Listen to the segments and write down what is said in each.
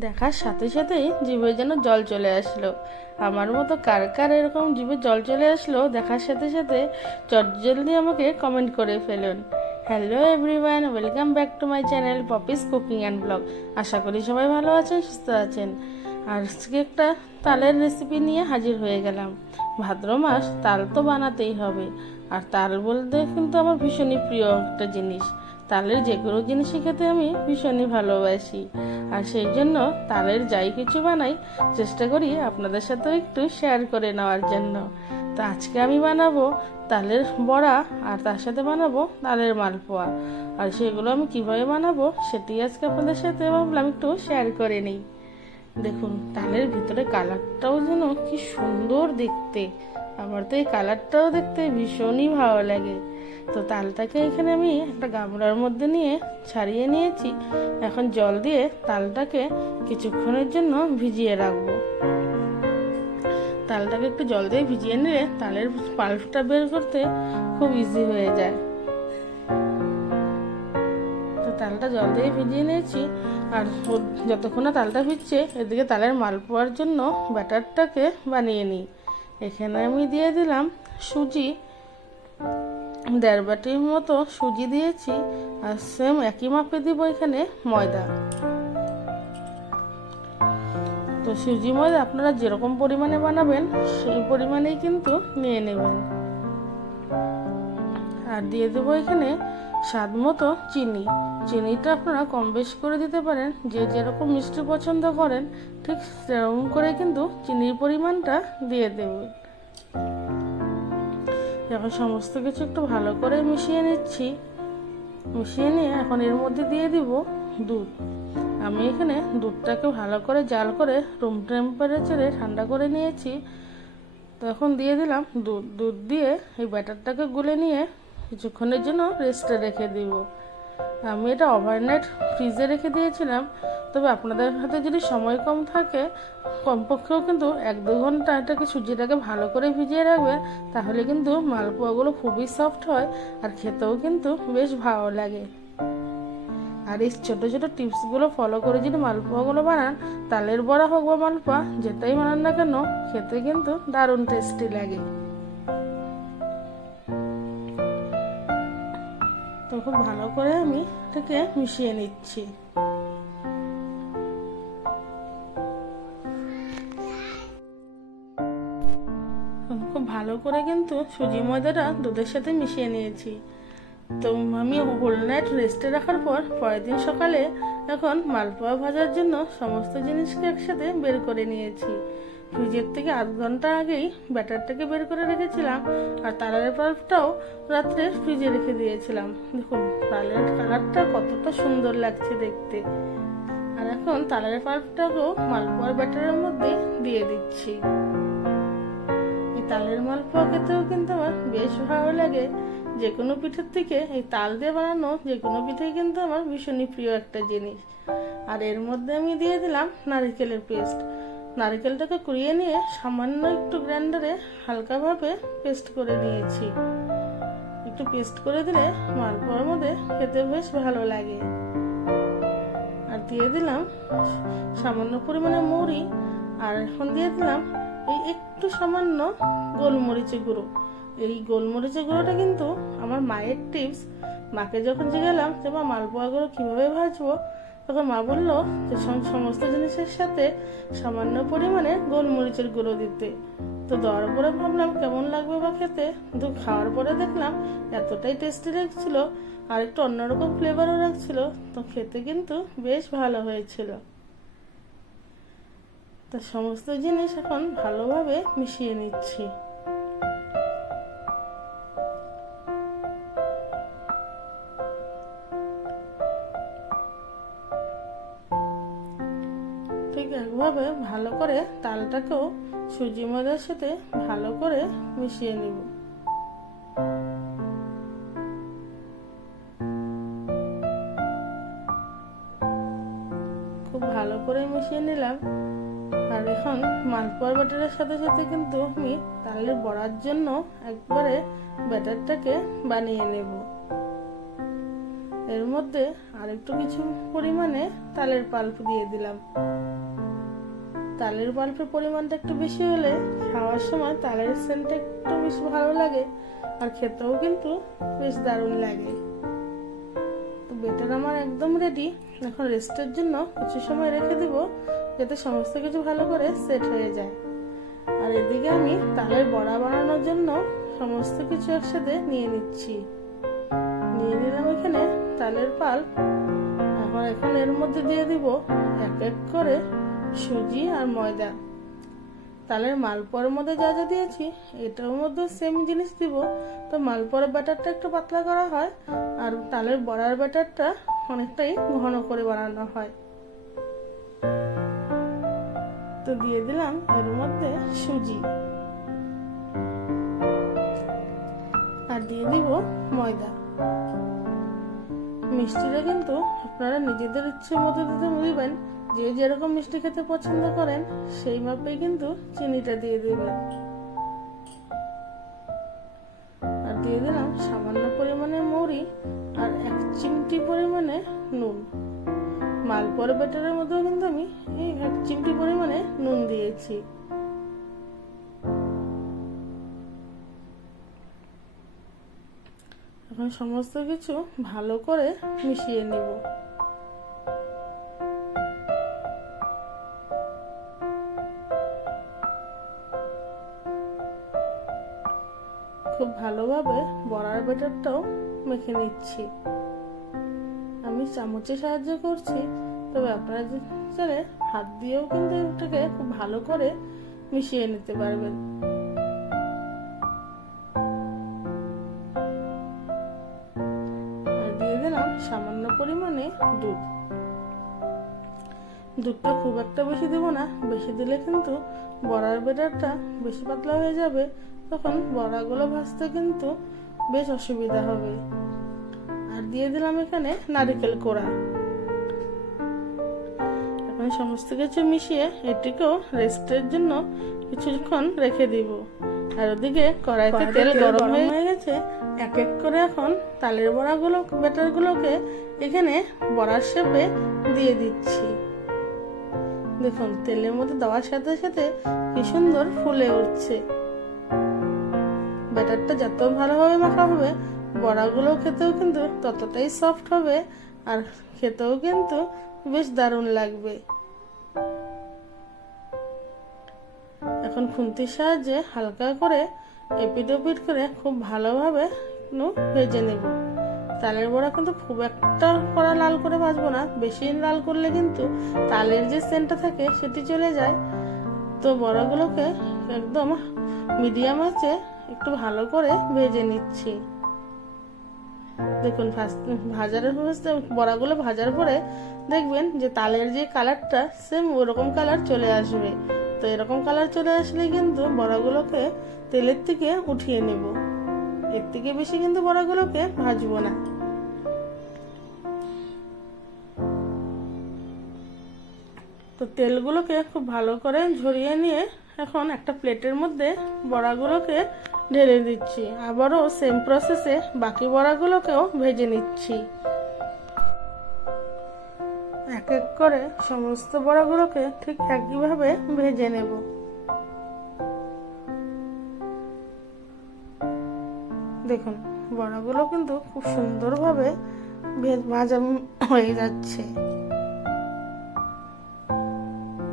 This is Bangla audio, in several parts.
দেখার সাথে সাথেই জিভে যেন জল চলে আসলো। আমার মতো কার কার এরকম জিভে জল চলে আসলো দেখার সাথে সাথে চটজলদি আমাকে কমেন্ট করে ফেলুন। Hello everyone, welcome back to my channel Poppy's cooking and blog. আশা করি সবাই ভালো আছেন, সুস্থ আছেন। আর আজকে একটা তালের রেসিপি নিয়ে হাজির হয়ে গেলাম। ভাদ্র মাস, তাল তো বানাতেই হবে। আর তাল বলতে কিন্তু আমার ভীষণই প্রিয় একটা জিনিস। তালের যে কোনো জিনিসই খেতে আমি ভীষণই ভালোবাসি। আর সেই জন্য তালের যাই কিছু বানাই চেষ্টা করি আপনাদের সাথেও একটু শেয়ার করে নেওয়ার জন্য। তো আজকে আমি বানাবো তালের বড়া, আর তার সাথে বানাবো তালের মালপোয়া। আর সেগুলো আমি কিভাবে বানাবো সেটি আজকে আপনাদের সাথে ভাবলাম একটু শেয়ার করে নিই। দেখুন, তালের ভিতরে কালারটাও যেন কি সুন্দর দেখতে। আমার তো এই কালারটাও দেখতে ভীষণই ভালো লাগে। তো তালটাকে এখানে আমি একটা গামলার মধ্যে নিয়ে ছাড়িয়ে নিয়েছি। এখন জল দিয়ে তালটাকে কিছুক্ষণের জন্য ভিজিয়ে রাখবো। তালটাকে একটু জল দিয়ে ভিজিয়ে নিলে তালের পাল্পটা বের করতে খুব ইজি হয়ে যায়। তো তালটা জল দিয়ে ভিজিয়ে নিয়েছি। আর যতক্ষণ না তালটা ভিজছে এদিকে তালের মালপোয়ার জন্য ব্যাটারটাকে বানিয়ে নিই। এখানে আমি দিয়ে দিলাম সুজি, 1.5 বাটির মতো সুজি দিয়েছি। আর সেম একই মাপে দিব এখানে ময়দা। তো সুজি ময়দা আপনারা যেরকম পরিমাণে বানাবেন সেই পরিমাণেই কিন্তু নিয়ে নেবেন। আর দিয়ে দেবো এখানে স্বাদ মতো চিনি। চিনিটা আপনারা কম বেশি করে দিতে পারেন, যে যেরকম মিষ্টি পছন্দ করেন ঠিক সেরকম করে কিন্তু চিনির পরিমাণটা দিয়ে দেবেন। এখন সমস্ত কিছু একটু ভালো করে মিশিয়ে নিচ্ছি। মিশিয়ে নিয়ে এখন এর মধ্যে দিয়ে দিব দুধ। আমি এখানে দুধটাকে ভালো করে জাল করে রুম টেম্পারেচারে ঠান্ডা করে নিয়েছি। তো এখন দিয়ে দিলাম দুধ। দুধ দিয়ে এই ব্যাটারটাকে গুলে নিয়ে কিছুক্ষণের জন্য রেস্টে রেখে দিব। আমি এটা ওভারনাইট ফ্রিজে রেখে দিয়েছিলাম। তবে আপনাদের হাতে যদি সময় কম থাকে কমপক্ষেও কিন্তু 1-2 ঘন্টা এটাকে সুজিটাকে ভালো করে ভিজিয়ে রাখবেন, তাহলে কিন্তু মালপোয়াগুলো খুবই সফট হয় আর খেতেও কিন্তু বেশ ভালো লাগে। আর এই ছোটো ছোটো টিপসগুলো ফলো করে যদি মালপোয়াগুলো বানান, তালের বড়া হোক বা মালপোয়া যেটাই বানান না কেন খেতে কিন্তু দারুণ টেস্টি লাগে। তো খুব ভালো করে আমি এটাকে মিশিয়ে নিচ্ছি। খুব ভালো করে কিন্তু সুজি ময়দাটা দুধের সাথে মিশিয়ে নিয়েছি। তো আমি হোল নাইট রেস্টে রাখার পর পরের দিন সকালে এখন মালপোয়া ভাজার জন্য সমস্ত জিনিসকে একসাথে বের করে নিয়েছি। ফ্রিজের থেকে 8 ঘন্টা আগেই ব্যাটারটাকে বের করে রেখেছিলাম। আর তালের পাল্পটাও রাত্রে ফ্রিজে রেখে দিয়েছিলাম। দেখুন তালের কালারটা কতটা সুন্দর লাগছে দেখতে। আর এখন তালের পাল্পটাকেও মালপোয়ার ব্যাটারের মধ্যে দিয়ে দিচ্ছি। এই তালের মালপোয়া খেতেও কিন্তু আমার বেশ ভালো লাগে। যে কোনো পিঠের থেকে এই তাল দিয়ে বানানো যে কোনো পিঠেই কিন্তু আমার ভীষণই প্রিয় একটা জিনিস। আর এর মধ্যে আমি দিয়ে দিলাম নারকেলের পেস্ট। নারকেলটাকে কুড়িয়ে নিয়ে সামান্য একটু গ্রাইন্ডারে হালকাভাবে পেস্ট করে নিয়েছি। একটু পেস্ট করে দিলে মালপোয়ার মধ্যে খেতে বেশ ভালো লাগে। আর দিয়ে দিলাম সামান্য পরিমাণে মুড়ি। আর এখন দিয়ে দিলাম এই একটু সামান্য গোলমরিচের গুঁড়ো। এই গোলমরিচের গুঁড়োটা কিন্তু আমার মায়ের টিপস। মাকে যখন জিজ্ঞাসলাম যে মা মালপোয়াগুলো কীভাবে ভাজবো, তখন মা বললো যে সমস্ত জিনিসের সাথে সামান্য পরিমাণে গোলমরিচের গুঁড়ো দিতে। তো দেওয়ার পরে ভাবলাম কেমন লাগবে বা খেতে, কিন্তু খাওয়ার পরে দেখলাম এতটাই টেস্টি লাগছিল আর একটু অন্যরকম ফ্লেভারও রাখছিল। তো খেতে কিন্তু বেশ ভালো হয়েছিল। তো সমস্ত জিনিস এখন ভালোভাবে মিশিয়ে নিচ্ছি। ঠিক একভাবে ভালো করে তালটাকেও সুজি ময়দার সাথে ভালো করে মিশিয়ে নিব। খুব ভালো করে মিশিয়ে নিলাম। আর এখন মালপোয়ার ব্যাটারের সাথে সাথে কিন্তু আমি তালের বড়ার জন্য একবারে ব্যাটারটাকে বানিয়ে নেব। এর মধ্যে আরেকটু কিছু পরিমাণে তালের পাল্প দিয়ে দিলাম। তালের পাল্পের পরিমাণটা একটু বেশি হলে খাওয়ার সময় তালের সেন্টটা একটু বেশি ভালো লাগে, আর খেতেও কিন্তু বেশ দারুণ লাগে। তো বেটার আমার একদম রেডি। এখন রেস্টের জন্য কিছু সময় রেখে দিব, যাতে সমস্ত কিছু ভালো করে সেট হয়ে যায়। আর এদিকে আমি তালের বড়া বানানোর জন্য সমস্ত কিছু একসাথে নিয়ে নিচ্ছি। নিয়ে নিলাম এখানে তালের পাল্প। এখন এর মধ্যে দিয়ে দিব এক এক করে সুজি আর ময়দা। তালের মালপোয়ার মধ্যে যা যা দিয়েছি এটার মধ্যে সেম জিনিস দিব। তো মালপোয়ার ব্যাটারটা একটু পাতলা করা হয়, আর তালের বড়ার ব্যাটারটা অনেকটাই ঘন করে বানানো হয়। তো দিয়ে দিলাম এর মধ্যে সুজি, আর দিয়ে দিব ময়দা। মিষ্টিটা কিন্তু আপনারা নিজেদের ইচ্ছে মতো দিবেন, যে যেরকম মিষ্টি খেতে পছন্দ করেন সেই মাপেই কিন্তু চিনিটা দিয়ে দিবেন। আর দিয়ে দিলাম সামান্য পরিমাণে মৌরি আর 1 চিমটি পরিমাণে নুন। মালপোয়ার ব্যাটারের মধ্যেও কিন্তু আমি এই 1 চিমটি পরিমাণে নুন দিয়েছি। এখন সমস্ত কিছু ভালো করে মিশিয়ে নিব। খুব ভালোভাবে বড়ার ব্যাটারটাও মেখে নিচ্ছি। আমি চামচের সাহায্যে করছি, তবে আপনারা চাইলে হাত দিয়েও কিন্তু এটাকে খুব ভালো করে মিশিয়ে নিতে পারবেন। আর দিয়ে দিলাম সামান্য পরিমাণে দুধ। দুধটা খুব একটা বেশি দেব না, বেশি দিলে কিন্তু বড়ার ব্যাটারটা বেশি পাতলা হয়ে যাবে, তখন বড়াগুলো ভাজতে কিন্তু বেশ অসুবিধা হবে। আর দিয়ে দিলাম এখানে নারকেল কোড়া। এখন সমস্ত কিছু মিশিয়ে এটিকেও রেস্টের জন্য কিছুক্ষণ রেখে দিব। আর ওদিকে কড়াইতে তেল গরম হয়ে গেছে। এক এক করে এখন তালের বড়াগুলো ব্যাটারগুলোকে এখানে বড়ার শেপে দিয়ে দিচ্ছি। দেখুন তেলের মধ্যে দেওয়ার সাথে সাথে কি সুন্দর ফুলে উঠছে। ব্যাটারটা যত ভালোভাবে মাখা হবে বড়াগুলো খেতেও কিন্তু ততটাই সফট হবে, আর খেতেও কিন্তু বেশ দারুণ লাগবে। এখন খুন্তির সাহায্যে হালকা করে এপিট ওপিট করে খুব ভালোভাবে ভেজে নেব। তালের বড়া কিন্তু খুব একটা কড়া লাল করে ভাজবো না, বেশি লাল করলে কিন্তু তালের যে সেন্টটা থাকে সেটি চলে যায়। তো বড়াগুলোকে একদম মিডিয়াম আঁচে একটু ভালো করে ভেজে নিচ্ছি। দেখুন বড়াগুলো ভাজার পরে দেখবেন যে তালের যে কালারটা সেম ওরকম কালার চলে আসবে। তো এরকম কালার চলে আসলে কিন্তু বড়াগুলোকে তেলের থেকে উঠিয়ে নেব। এর থেকে বেশি কিন্তু বড়াগুলোকে ভাজবো না। তো তেলগুলোকে খুব ভালো করে ঝরিয়ে নিয়ে এখন একটা প্লেটের মধ্যে বড়াগুলোকে ঢেলে দিচ্ছি। আবারও সেম প্রসেসে বাকি বড়াগুলোকেও ভেজে নিচ্ছি। এক এক করে সমস্ত বড়াগুলোকে ঠিক একইভাবে ভেজে নেব। দেখুন বড়াগুলো কিন্তু খুব সুন্দরভাবে ভাজা হয়ে যাচ্ছে।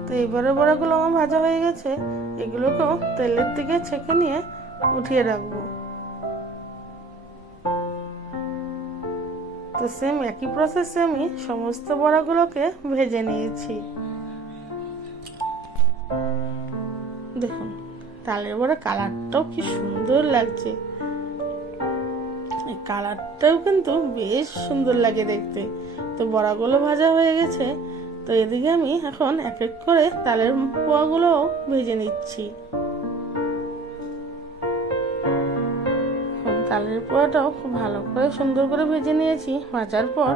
তো এইবারে বড়াগুলো আমার ভাজা হয়ে গেছে, এগুলোকেও তেলের দিকে ছেঁকে নিয়ে উঠিয়ে রাখবো। তো সেম একই প্রসেসে আমি সমস্ত বড়াগুলোকে ভেজে নিয়েছি। দেখুন তালের বড়া কালারটাও কি সুন্দর লাগছে। এই কালারটাও কিন্তু বেশ সুন্দর লাগে দেখতে। তো বড়াগুলো ভাজা হয়ে গেছে। তো এদিকে আমি এখন এক এক করে তালের পোয়াগুলো ভেজে নিচ্ছি। তালের পোয়াটাও খুব ভালো করে সুন্দর করে ভেজে নিয়েছি। ভাজার পর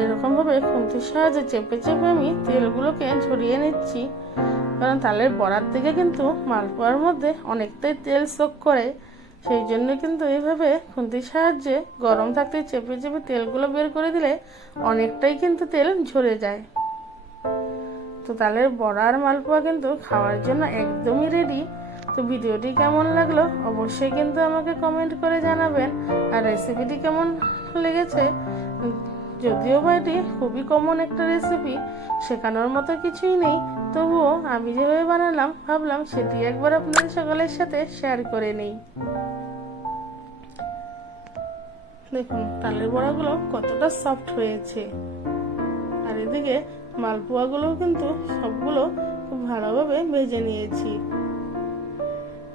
এরকম ভাবে খুন্তির সাহায্যে চেপে চেপে আমি তেলগুলোকে ঝরিয়ে নিচ্ছি, কারণ তালের বড়ার থেকে কিন্তু মালপোয়ার মধ্যে অনেকটাই তেল শোক করে। সেই জন্য কিন্তু এইভাবে খুন্তির সাহায্যে গরম থাকতে চেপে চেপে তেলগুলো বের করে দিলে অনেকটাই কিন্তু তেল ঝরে যায়। তো তালের বড়া আর মালপোয়া কিন্তু খাওয়ার জন্য একদমই রেডি। তো ভিডিওটি কেমন লাগলো অবশ্যই কিন্তু আমাকে কমেন্ট করে জানাবেন। আর রেসিপিটি কেমন লেগেছে, যদিও বা এটি খুবই কমন একটা রেসিপি, শেখানোর মতো কিছুই নেই, তবুও আমি যেভাবে বানালাম ভাবলাম সেটি একবার আপনাদের সকলের সাথে শেয়ার করে নেই। দেখুন তালের বড়াগুলো কতটা সফট হয়েছে, আর এদিকে মালপোয়াগুলো কিন্তু সবগুলো খুব ভালোভাবে ভেজে নিয়েছি।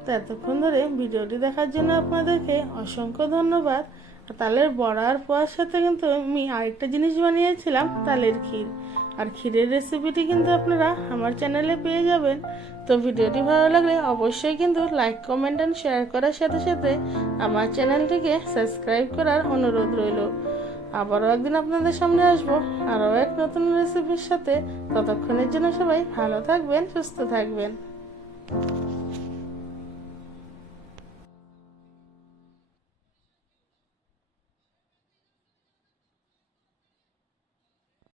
তো এতক্ষণ ধরে ভিডিওটি দেখার জন্য আপনাদেরকে অসংখ্য ধন্যবাদ। তালের বড়া আর পোয়ার সাথে কিন্তু আমি আরেকটা জিনিস বানিয়েছিলাম, তালের ক্ষীর। আর ক্ষীরের রেসিপিটি কিন্তু আপনারা আমার চ্যানেলে পেয়ে যাবেন। তো ভিডিওটি ভালো লাগলে অবশ্যই কিন্তু লাইক, কমেন্ট অ্যান্ড শেয়ার করার সাথে সাথে আমার চ্যানেলটিকে সাবস্ক্রাইব করার অনুরোধ রইল। আবারও একদিন আপনাদের সামনে আসবো আরও এক নতুন রেসিপির সাথে। ততক্ষণের জন্য সবাই ভালো থাকবেন, সুস্থ থাকবেন।